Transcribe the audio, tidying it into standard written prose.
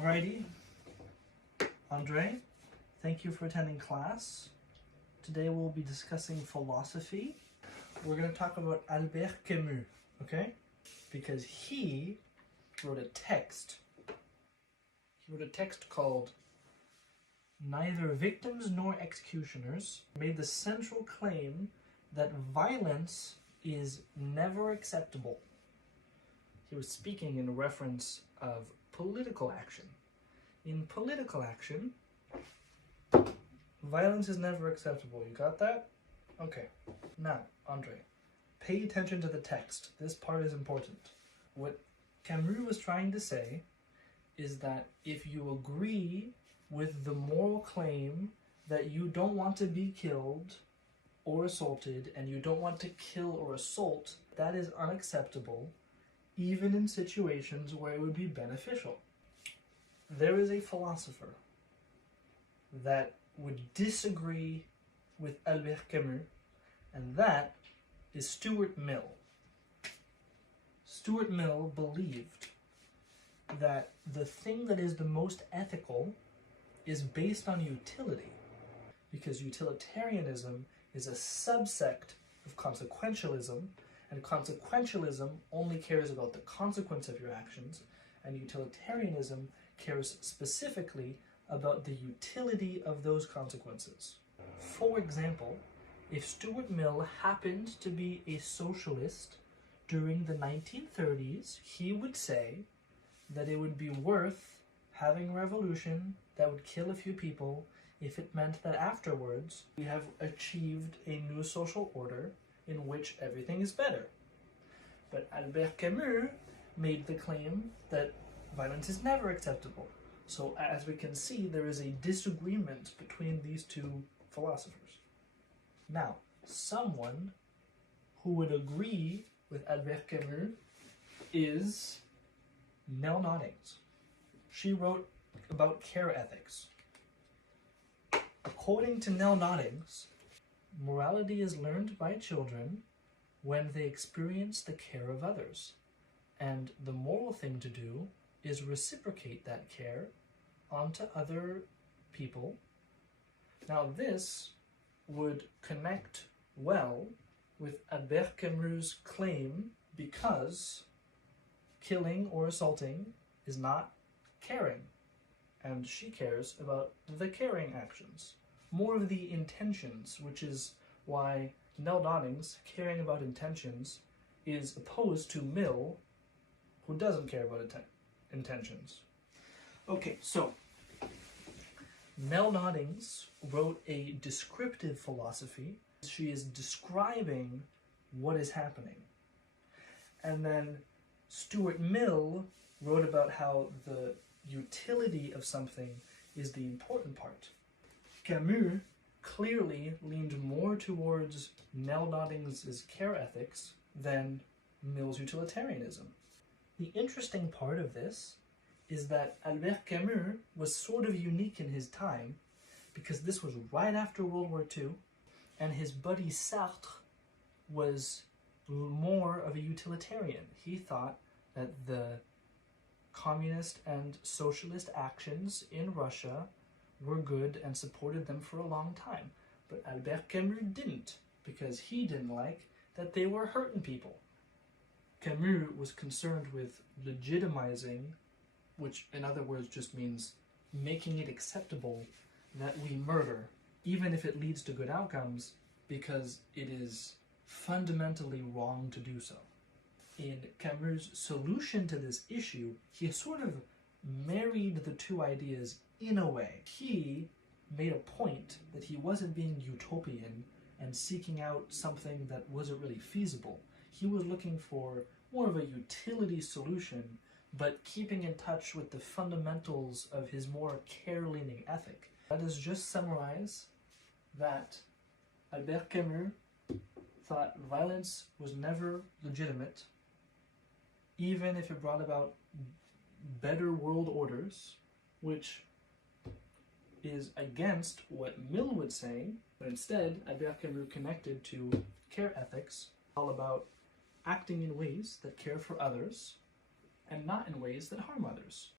Alrighty, Andre, thank you for attending class. Today we'll be discussing philosophy. We're going to talk about Albert Camus, okay? Because he wrote a text. He wrote a text called Neither Victims Nor Executioners. He made the central claim that violence is never acceptable. He was speaking in reference of political action. In political action, violence is never acceptable. You got that? Okay. Now, Andre, pay attention to the text. This part is important. What Camus was trying to say is that if you agree with the moral claim that you don't want to be killed or assaulted, and you don't want to kill or assault, that is unacceptable, even in situations where it would be beneficial. There is a philosopher that would disagree with Albert Camus, and that is Stuart Mill. Stuart Mill believed that the thing that is the most ethical is based on utility, because utilitarianism is a subsect of consequentialism, and consequentialism only cares about the consequence of your actions, and utilitarianism cares specifically about the utility of those consequences. For example, if Stuart Mill happened to be a socialist during the 1930s, he would say that it would be worth having a revolution that would kill a few people if it meant that afterwards we have achieved a new social order in which everything is better. But Albert Camus made the claim that violence is never acceptable. So as we can see, there is a disagreement between these two philosophers. Now, someone who would agree with Albert Camus is Nell Noddings. She wrote about care ethics. According to Nell Noddings, morality is learned by children when they experience the care of others, and the moral thing to do is reciprocate that care onto other people. Now this would connect well with Albert Camus' claim, because killing or assaulting is not caring, and she cares about the caring actions. More of the intentions, which is why Nell Noddings, caring about intentions, is opposed to Mill, who doesn't care about intentions. Okay, so Nell Noddings wrote a descriptive philosophy. She is describing what is happening. And then Stuart Mill wrote about how the utility of something is the important part. Camus clearly leaned more towards Nell Noddings' care ethics than Mill's utilitarianism. The interesting part of this is that Albert Camus was sort of unique in his time, because this was right after World War II, and his buddy Sartre was more of a utilitarian. He thought that the communist and socialist actions in Russia were good and supported them for a long time. But Albert Camus didn't, because he didn't like that they were hurting people. Camus was concerned with legitimizing, which in other words just means making it acceptable that we murder, even if it leads to good outcomes, because it is fundamentally wrong to do so. In Camus' solution to this issue, he sort of married the two ideas in a way. He made a point that he wasn't being utopian and seeking out something that wasn't really feasible. He was looking for more of a utility solution, but keeping in touch with the fundamentals of his more care-leaning ethic. Let us just summarize that Albert Camus thought violence was never legitimate, even if it brought about better world orders, which is against what Mill would say, but instead Albert Camus connected to care ethics, all about acting in ways that care for others and not in ways that harm others.